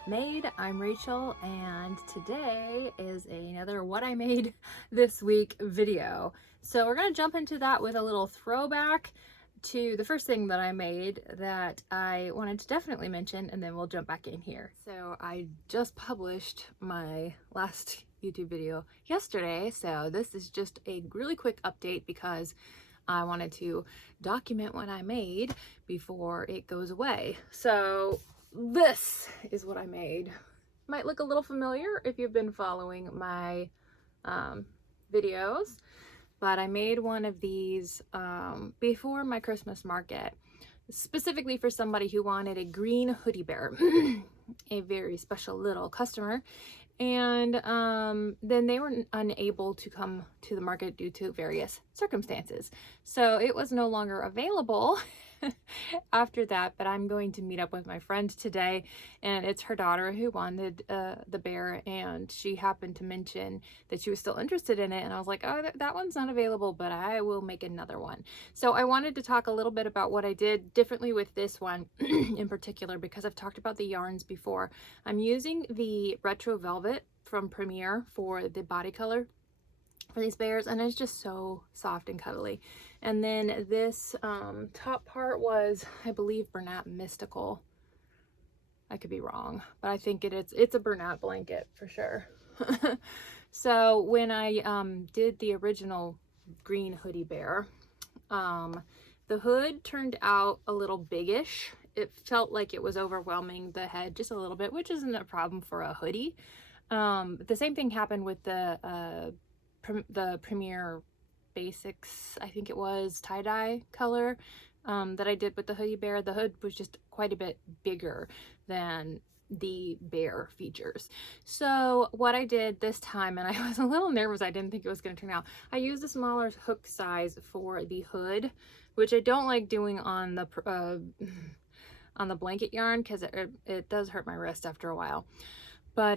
Not Made. I'm Rachel, and today is another What I Made This Week video. So we're going to jump into that with a little throwback to the first thing that I made that I wanted to definitely mention, and then we'll jump back in here. So I just published my last YouTube video yesterday, so this is just a really quick update because I wanted to document what I made before it goes away. So this is what I made. Might look a little familiar if you've been following my videos, but I made one of these before my Christmas market, specifically for somebody who wanted a green hoodie bear, a very special little customer. And then they were unable to come to the market due to various circumstances. So it was no longer available after that, but I'm going to meet up with my friend today, and it's her daughter who wanted the bear, and she happened to mention that she was still interested in it, and I was like, oh, that one's not available, but I will make another one. So I wanted to talk a little bit about what I did differently with this one in particular, because I've talked about the yarns before. I'm using the retro velvet from Premier for the body color for these bears, and it's just so soft and cuddly. And then this top part was, I believe, Bernat Mystical. I could be wrong, but I think it's a Bernat blanket for sure. So when I did the original green hoodie bear, the hood turned out a little biggish. It felt like it was overwhelming the head just a little bit, which isn't a problem for a hoodie. The same thing happened with the Premier Basics, I think it was tie-dye color that I did with the hoodie bear. The hood was just quite a bit bigger than the bear features. So what I did this time, and I was a little nervous, I didn't think it was going to turn out, I used a smaller hook size for the hood, which I don't like doing on the blanket yarn because it does hurt my wrist after a while. But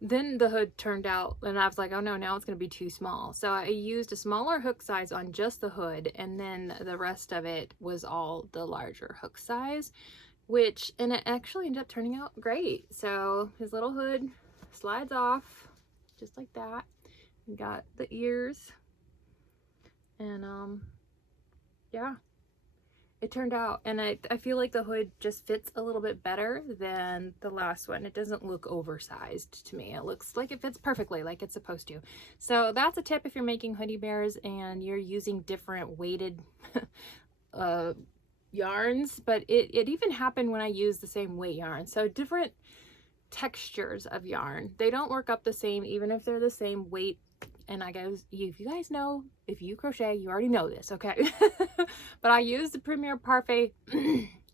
then the hood turned out, and I was like, oh no, now it's going to be too small. So I used a smaller hook size on just the hood, and then the rest of it was all the larger hook size, and it actually ended up turning out great. So his little hood slides off just like that. We got the ears, and yeah, it turned out, and I feel like the hood just fits a little bit better than the last one. It doesn't look oversized to me. It looks like it fits perfectly like it's supposed to. So that's a tip if you're making hoodie bears and you're using different weighted yarns, but it even happened when I used the same weight yarn. So different textures of yarn, they don't work up the same even if they're the same weight. And I guess if you guys know, if you crochet, you already know this, okay? But I used the Premier Parfait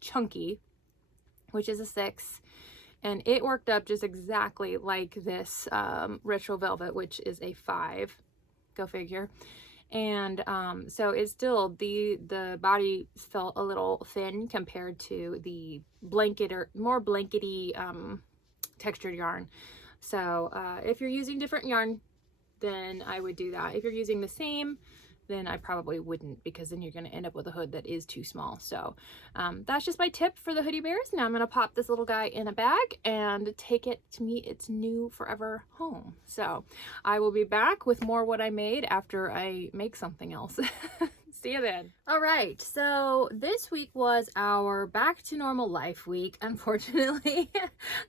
Chunky, which is a 6, and it worked up just exactly like this retro velvet, which is a 5. Go figure. And so it's still, the body felt a little thin compared to the blanket or more blankety textured yarn. So if you're using different yarn, then I would do that. If you're using the same, then I probably wouldn't, because then you're going to end up with a hood that is too small. So that's just my tip for the hoodie bears. Now I'm going to pop this little guy in a bag and take it to meet its new forever home. So I will be back with more what I made after I make something else. See you then. All right, so this week was our back to normal life week. Unfortunately,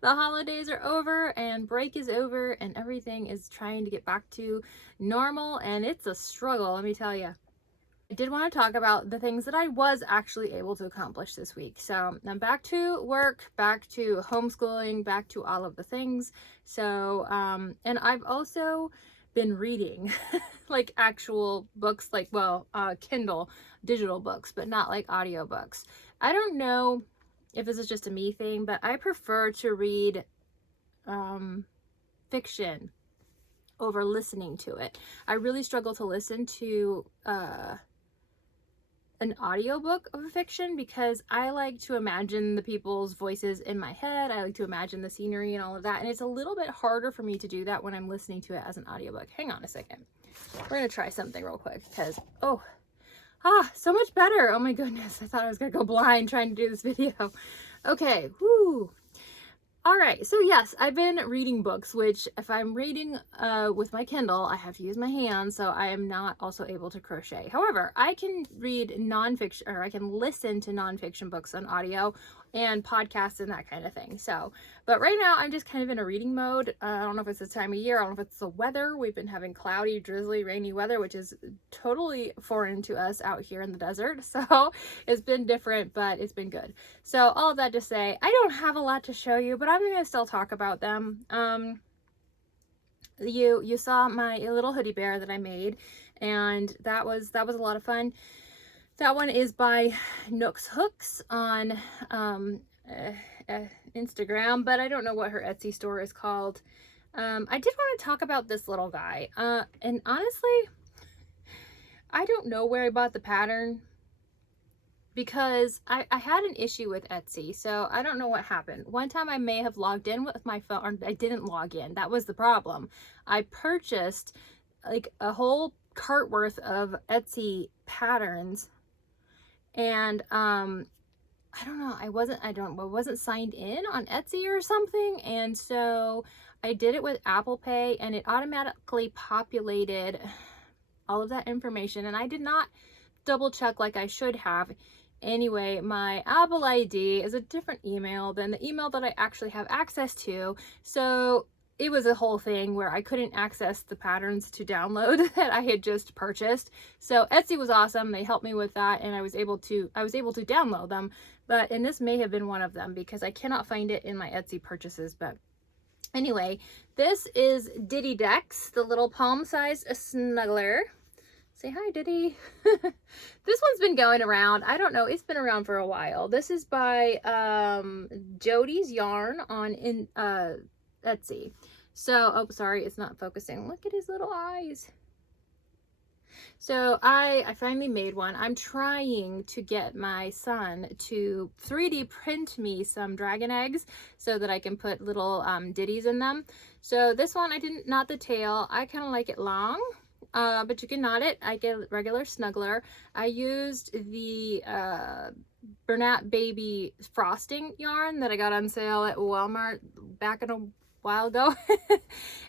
the holidays are over and break is over and everything is trying to get back to normal, and it's a struggle, let me tell you. I did want to talk about the things that I was actually able to accomplish this week. So I'm back to work, back to homeschooling, back to all of the things. So, and I've also been reading like actual books, like, well, Kindle digital books, but not like audiobooks. I don't know if this is just a me thing, but I prefer to read fiction over listening to it. I really struggle to listen to an audiobook of a fiction because I like to imagine the people's voices in my head. I like to imagine the scenery and all of that. And it's a little bit harder for me to do that when I'm listening to it as an audiobook. Hang on a second. We're going to try something real quick because, so much better. Oh my goodness. I thought I was going to go blind trying to do this video. Okay. Whoo. All right, so yes, I've been reading books, which if I'm reading with my Kindle, I have to use my hands, so I am not also able to crochet. However, I can read nonfiction, or I can listen to nonfiction books on audio and podcasts and that kind of thing. So, but right now I'm just kind of in a reading mode. I don't know if it's this time of year, I don't know if it's the weather. We've been having cloudy, drizzly, rainy weather, which is totally foreign to us out here in the desert. So it's been different, but it's been good. So all of that to say, I don't have a lot to show you, but I'm going to still talk about them. You saw my little hoodie bear that I made, and that was a lot of fun. That one is by Nooks Hooks on Instagram, but I don't know what her Etsy store is called. I did want to talk about this little guy, and honestly, I don't know where I bought the pattern, because I had an issue with Etsy, so I don't know what happened. One time I may have logged in with my phone, or I didn't log in. That was the problem. I purchased like a whole cart worth of Etsy patterns, and I don't know, I wasn't signed in on Etsy or something, and so I did it with Apple Pay, and it automatically populated all of that information, and I did not double check like I should have. Anyway, my Apple ID is a different email than the email that I actually have access to, so it was a whole thing where I couldn't access the patterns to download that I had just purchased. So Etsy was awesome. They helped me with that, and I was able to download them. And this may have been one of them, because I cannot find it in my Etsy purchases. But anyway, this is Diddy Dex, the little palm-sized snuggler. Say hi, Diddy. This one's been going around. I don't know. It's been around for a while. This is by Jody's Yarn on Etsy. So, oh, sorry, it's not focusing. Look at his little eyes. So I finally made one. I'm trying to get my son to 3D print me some dragon eggs so that I can put little ditties in them. So this one, I didn't knot the tail. I kind of like it long. But you can knot it. I get a regular snuggler. I used the Bernat Baby frosting yarn that I got on sale at Walmart back in a while ago.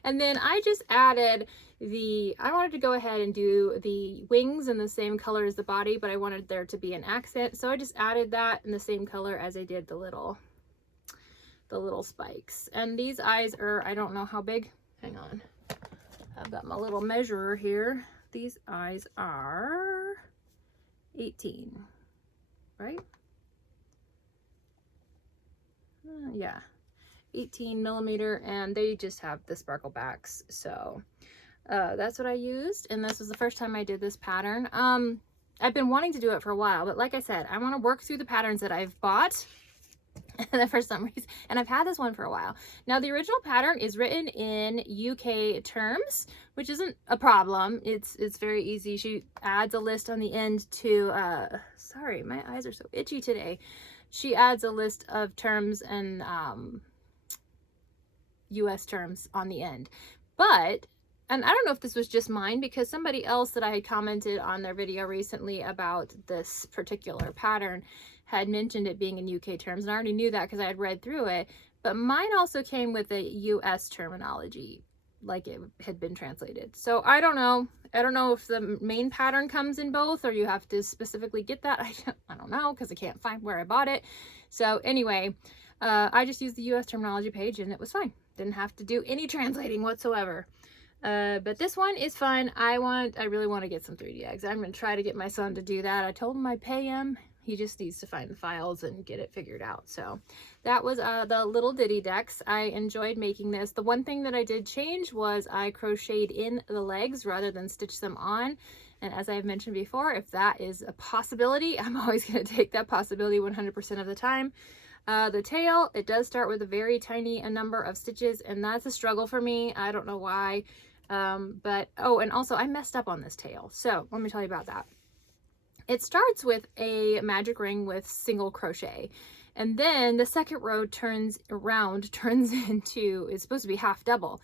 And then I just added I wanted to go ahead and do the wings in the same color as the body, but I wanted there to be an accent. So I just added that in the same color as I did the little spikes. And these eyes are, I don't know how big. Hang on. I've got my little measurer here. These eyes are 18, right? Yeah, 18 millimeter, and they just have the sparkle backs. So that's what I used, and this was the first time I did this pattern. I've been wanting to do it for a while, but like I said, I want to work through the patterns that I've bought for some reason, and I've had this one for a while. Now, the original pattern is written in UK terms, which isn't a problem. It's very easy. She adds a list on the end to sorry, my eyes are so itchy today. She adds a list of terms and US terms on the end. But, and I don't know if this was just mine, because somebody else that I had commented on their video recently about this particular pattern had mentioned it being in UK terms, and I already knew that because I had read through it. But mine also came with a US terminology, like it had been translated. So I don't know. I don't know if the main pattern comes in both, or you have to specifically get that. I don't know, because I can't find where I bought it. So anyway, I just used the US terminology page, and it was fine. Didn't have to do any translating whatsoever. But this one is fun. I really want to get some 3D eggs. I'm going to try to get my son to do that. I told him I'd pay him. He just needs to find the files and get it figured out. So that was the little Diddy Dex. I enjoyed making this. The one thing that I did change was I crocheted in the legs rather than stitch them on. And as I've mentioned before, if that is a possibility, I'm always going to take that possibility 100% of the time. The tail, it does start with a very tiny number of stitches, and that's a struggle for me. I don't know why. But, oh, and also I messed up on this tail. So let me tell you about that. It starts with a magic ring with single crochet, and then the second row turns into, it's supposed to be half double.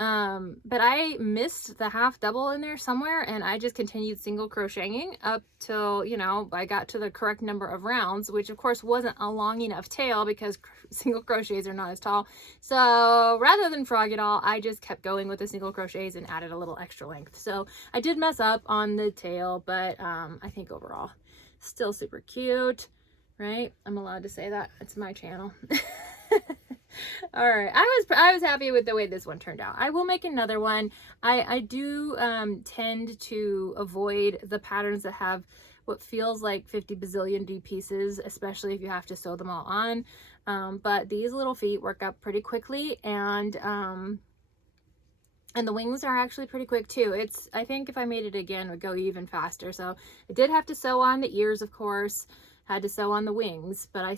But I missed the half double in there somewhere, and I just continued single crocheting up till, you know, I got to the correct number of rounds, which of course wasn't a long enough tail because single crochets are not as tall. So rather than frog it all, I just kept going with the single crochets and added a little extra length. So I did mess up on the tail, but I think overall still super cute, right? I'm allowed to say that. It's my channel. All right, I was happy with the way this one turned out. I will make another one. I do tend to avoid the patterns that have what feels like 50 bazillion D pieces, especially if you have to sew them all on. But these little feet work up pretty quickly, and the wings are actually pretty quick too. I think if I made it again, it would go even faster. So I did have to sew on the ears, of course. Had to sew on the wings, but I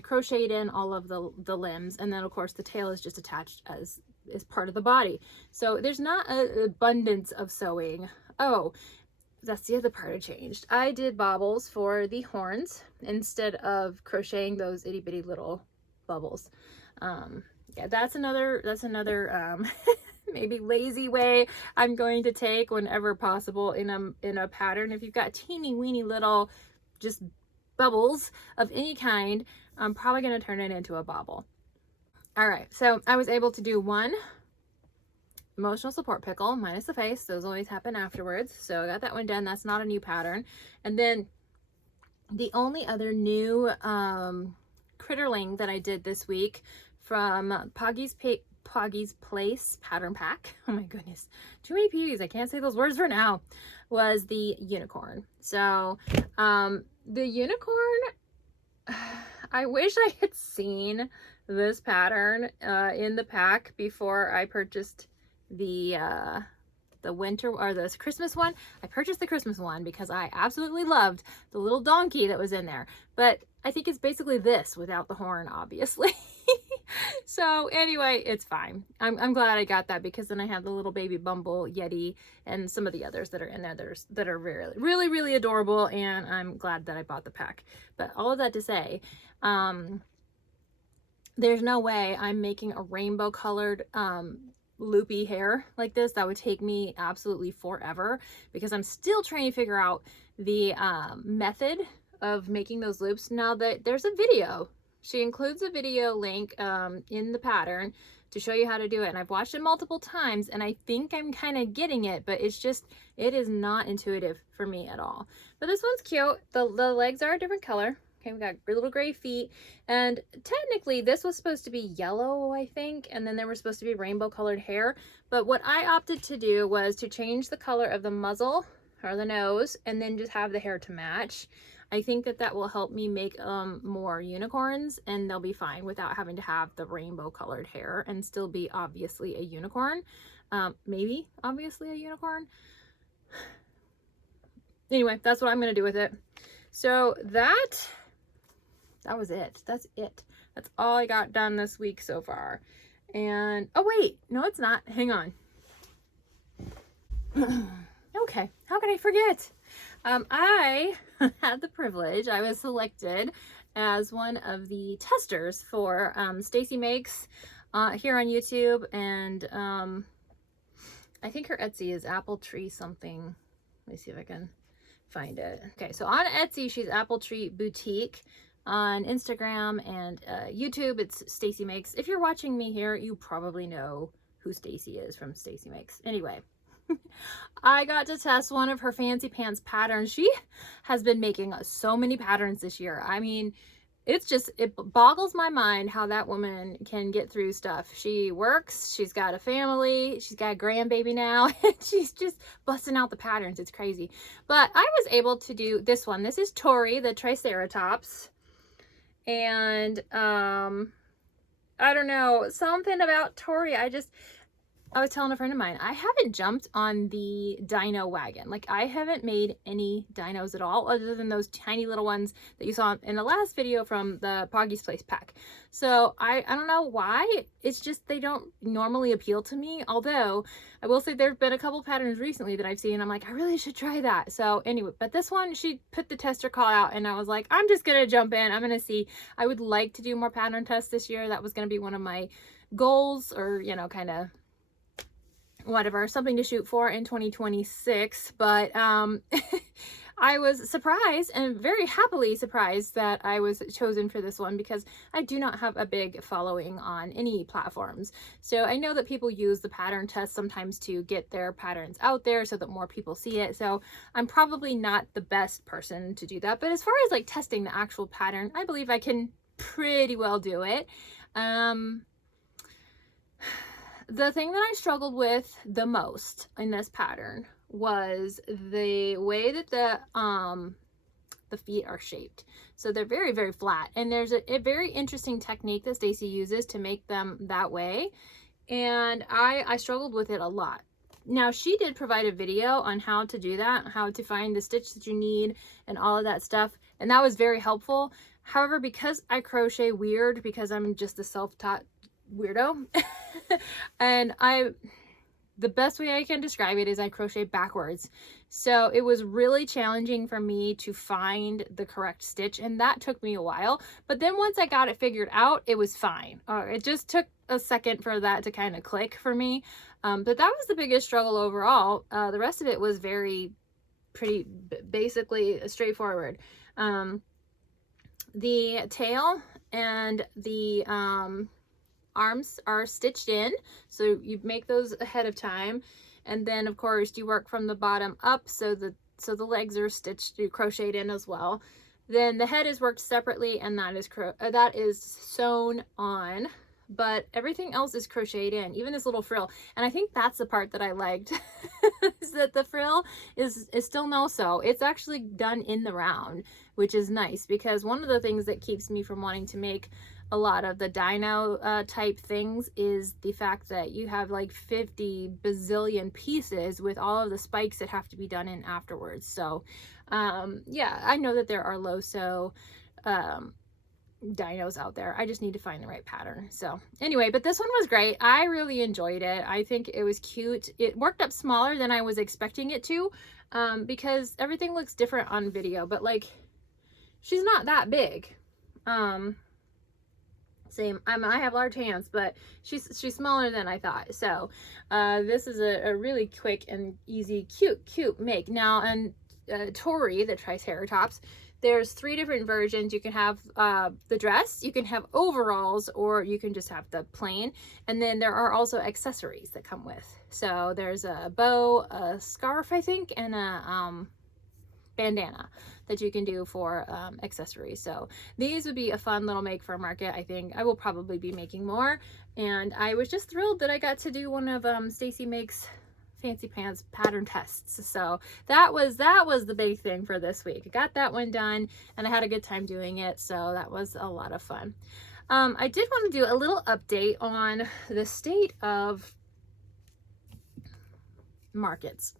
crocheted in all of the limbs, and then of course the tail is just attached as part of the body. So there's not an abundance of sewing. Oh, that's the other part I changed. I did bobbles for the horns instead of crocheting those itty bitty little bubbles. Yeah, that's another maybe lazy way I'm going to take whenever possible in a pattern. If you've got teeny weeny little just bubbles of any kind, I'm probably going to turn it into a bobble. All right, so I was able to do one emotional support pickle minus the face. Those always happen afterwards. So I got that one done. That's not a new pattern. And then the only other new critterling that I did this week from Poggy's Place pattern pack, oh my goodness, too many P's, I can't say those words for now, was the unicorn. So the unicorn, I wish I had seen this pattern in the pack before I purchased the winter or the Christmas one. I purchased the Christmas one because I absolutely loved the little donkey that was in there, but I think it's basically this without the horn, obviously. So anyway, it's fine. I'm glad I got that, because then I have the little baby Bumble Yeti and some of the others that are in there that are really, really, really adorable, and I'm glad that I bought the pack. But all of that to say, there's no way I'm making a rainbow colored loopy hair like this. That would take me absolutely forever, because I'm still trying to figure out the method of making those loops. Now that there's a video, she includes a video link in the pattern to show you how to do it, and I've watched it multiple times, and I think I'm kind of getting it, but it is not intuitive for me at all. But this one's cute. The legs are a different color. Okay, we got little gray feet, and technically this was supposed to be yellow, I think, and then there were supposed to be rainbow colored hair, but what I opted to do was to change the color of the muzzle or the nose and then just have the hair to match. I think that will help me make more unicorns, and they'll be fine without having to have the rainbow colored hair and still be obviously a unicorn. Maybe obviously a unicorn. Anyway, that's what I'm going to do with it. So that was it. That's it. That's all I got done this week so far. And, oh wait, no it's not. Hang on. Okay, how could I forget? I had the privilege, I was selected as one of the testers for Stacy Makes here on YouTube, and I think her Etsy is Apple Tree something. Let me see if I can find it. Okay, so on Etsy, she's Apple Tree Boutique. On Instagram and YouTube, it's Stacy Makes. If you're watching me here, you probably know who Stacy is from Stacy Makes. Anyway, I got to test one of her fancy pants patterns. She has been making so many patterns this year. I mean, it boggles my mind how that woman can get through stuff. She works, she's got a family, she's got a grandbaby now, and she's just busting out the patterns. It's crazy. But I was able to do this one. This is Tori, the Triceratops. And I don't know, something about Tori, I was telling a friend of mine, I haven't jumped on the dino wagon. Like, I haven't made any dinos at all, other than those tiny little ones that you saw in the last video from the Poggy's Place pack. So I don't know why. It's just they don't normally appeal to me. Although I will say there've been a couple patterns recently that I've seen. I'm like, I really should try that. So anyway, but this one, she put the tester call out, and I was like, I'm just gonna jump in. I'm gonna see. I would like to do more pattern tests this year. That was gonna be one of my goals, or, you know, kind of whatever, something to shoot for in 2026. But I was surprised, and very happily surprised, that I was chosen for this one, because I do not have a big following on any platforms. So I know that people use the pattern test sometimes to get their patterns out there so that more people see it. So I'm probably not the best person to do that. But as far as like testing the actual pattern, I believe I can pretty well do it. The thing that I struggled with the most in this pattern was the way that the feet are shaped. So they're very, very flat. And there's a very interesting technique that Stacy uses to make them that way. And I struggled with it a lot. Now, she did provide a video on how to do that, how to find the stitch that you need and all of that stuff. And that was very helpful. However, because I crochet weird, because I'm just a self-taught weirdo, and the best way I can describe it is I crochet backwards. So it was really challenging for me to find the correct stitch, and that took me a while. But then once I got it figured out, it was fine. It just took a second for that to kind of click for me. But that was the biggest struggle overall. The rest of it was pretty basically straightforward. The tail and the arms are stitched in, so you make those ahead of time, and then of course you work from the bottom up, so the legs are stitched, crocheted in as well. Then the head is worked separately, and that is sewn on, but everything else is crocheted in, even this little frill. And I think that's the part that I liked, is that the frill is still no sew. It's actually done in the round, which is nice, because one of the things that keeps me from wanting to make a lot of the dino type things is the fact that you have like 50 bazillion pieces with all of the spikes that have to be done in afterwards. So yeah, I know that there are low sew dinos out there. I just need to find the right pattern. So anyway, but this one was great. I really enjoyed it. I think it was cute. It worked up smaller than I was expecting it to, because everything looks different on video, but like, she's not that big. Same, I have large hands, but she's smaller than I thought. So this is a really quick and easy, cute make. Now, and Tori, the Triceratops, there's 3 different versions. You can have the dress, you can have overalls, or you can just have the plain. And then there are also accessories that come with. So there's a bow, a scarf, I think, and a bandana that you can do for accessories. So these would be a fun little make for a market. I think I will probably be making more, and I was just thrilled that I got to do one of Stacy Makes Fancy Pants pattern tests. So that was the big thing for this week. I got that one done, and I had a good time doing it, so that was a lot of fun. I did want to do a little update on the state of markets.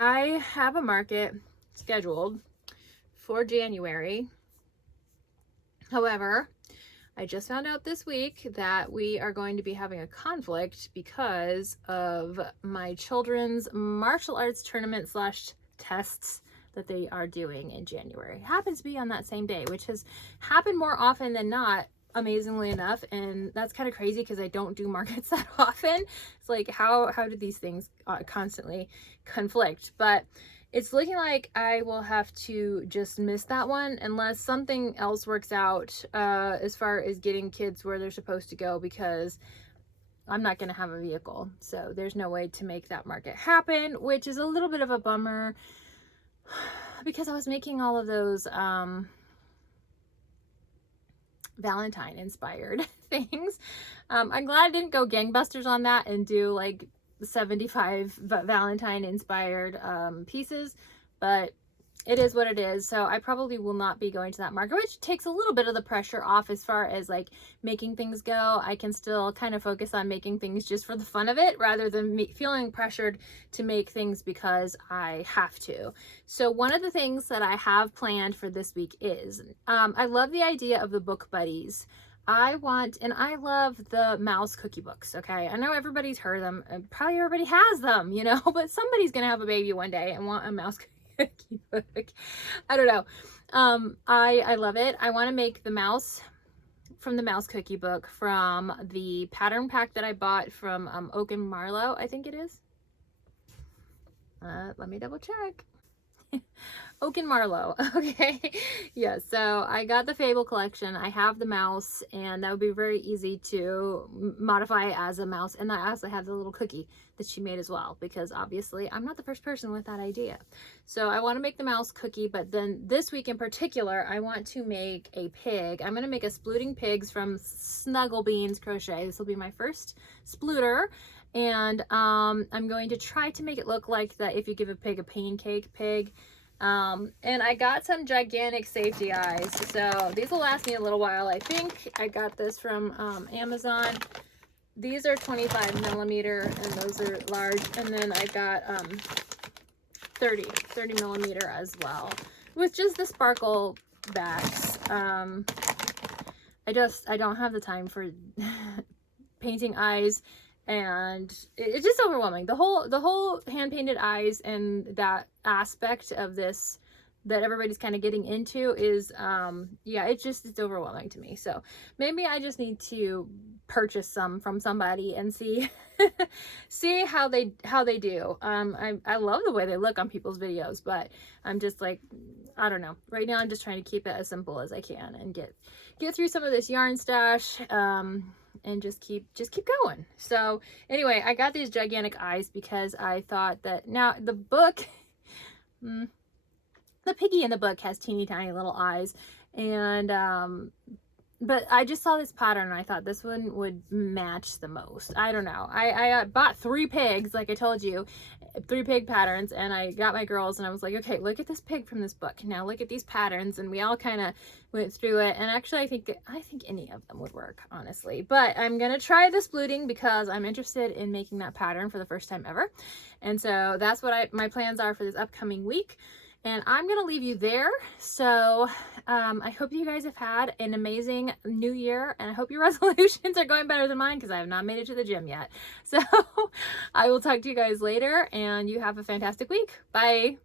I have a market scheduled for January. However, I just found out this week that we are going to be having a conflict because of my children's martial arts tournament / tests that they are doing in January. It happens to be on that same day, which has happened more often than not, amazingly enough. And that's kind of crazy because I don't do markets that often. It's like, how do these things constantly conflict? But it's looking like I will have to just miss that one unless something else works out as far as getting kids where they're supposed to go, because I'm not going to have a vehicle. So there's no way to make that market happen, which is a little bit of a bummer because I was making all of those Valentine inspired things. I'm glad I didn't go gangbusters on that and do like 75 Valentine inspired pieces, but it is what it is. So I probably will not be going to that market, which takes a little bit of the pressure off as far as like making things go. I can still kind of focus on making things just for the fun of it rather than me feeling pressured to make things because I have to. So one of the things that I have planned for this week is I love the idea of the book buddies. I love the mouse cookie books, okay? I know everybody's heard them, and probably everybody has them, you know, but somebody's gonna have a baby one day and want a mouse cookie book. I don't know. I love it. I want to make the mouse from the mouse cookie book from the pattern pack that I bought from Oak and Marlowe, I think it is. Let me double check. Oak and Marlowe. Okay. Yeah, so I got the Fable collection. I have the mouse, and that would be very easy to modify as a mouse. And I also have the little cookie that she made as well, because obviously I'm not the first person with that idea. So I want to make the mouse cookie, but then this week in particular, I want to make a pig. I'm going to make a splooting pigs from Snuggle Beans Crochet. This will be my first splooter. And I'm going to try to make it look like that if you give a pig a pancake pig. And I got some gigantic safety eyes, so these will last me a little while. I think I got this from Amazon. These are 25 millimeter, and those are large. And then I got 30 millimeter as well, with just the sparkle backs. I don't have the time for painting eyes. And it's just overwhelming. The whole hand painted eyes and that aspect of this that everybody's kind of getting into is yeah, it's overwhelming to me. So maybe I just need to purchase some from somebody and see see how they do. I love the way they look on people's videos, but I'm just like, I don't know. Right now I'm just trying to keep it as simple as I can and get through some of this yarn stash. And just keep going. So anyway, I got these gigantic eyes because I thought that now the book, the piggy in the book has teeny tiny little eyes, and but I just saw this pattern and I thought this one would match the most. I don't know. I bought 3 pigs, like I told you, 3 pig patterns, and I got my girls and I was like, okay, look at this pig from this book. Now look at these patterns, and we all kind of went through it. And actually, I think any of them would work, honestly. But I'm gonna try this splooting because I'm interested in making that pattern for the first time ever. And so that's what my plans are for this upcoming week. And I'm going to leave you there. So I hope you guys have had an amazing new year, and I hope your resolutions are going better than mine, because I have not made it to the gym yet. So I will talk to you guys later, and you have a fantastic week. Bye.